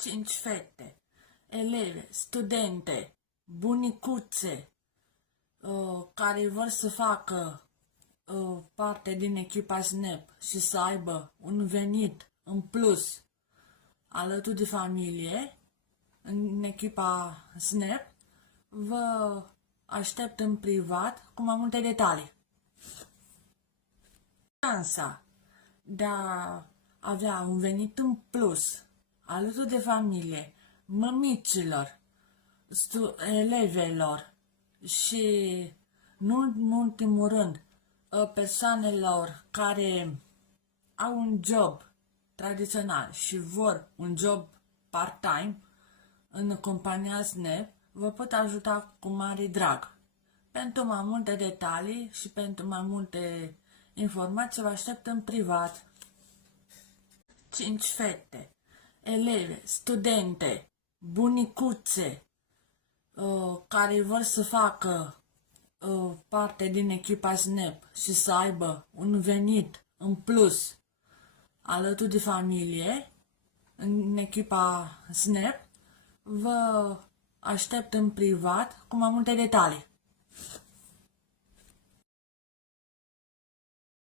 5 fete, eleve, studente, bunicuțe, care vor să facă parte din echipa SNAP și să aibă un venit în plus alături de familie în echipa SNAP, vă aștept în privat cu mai multe detalii. Șansa de a avea un venit în plus alături de familie, mămicilor, elevelor și, nu în ultimul rând, persoanelor care au un job tradițional și vor un job part-time în compania SNAP, vă pot ajuta cu mare drag. Pentru mai multe detalii și pentru mai multe informații vă aștept în privat. 5 fete, eleve, studente, bunicuțe, care vor să facă parte din echipa SNAP și să aibă un venit în plus alături de familie în echipa SNAP, vă aștept în privat cu mai multe detalii.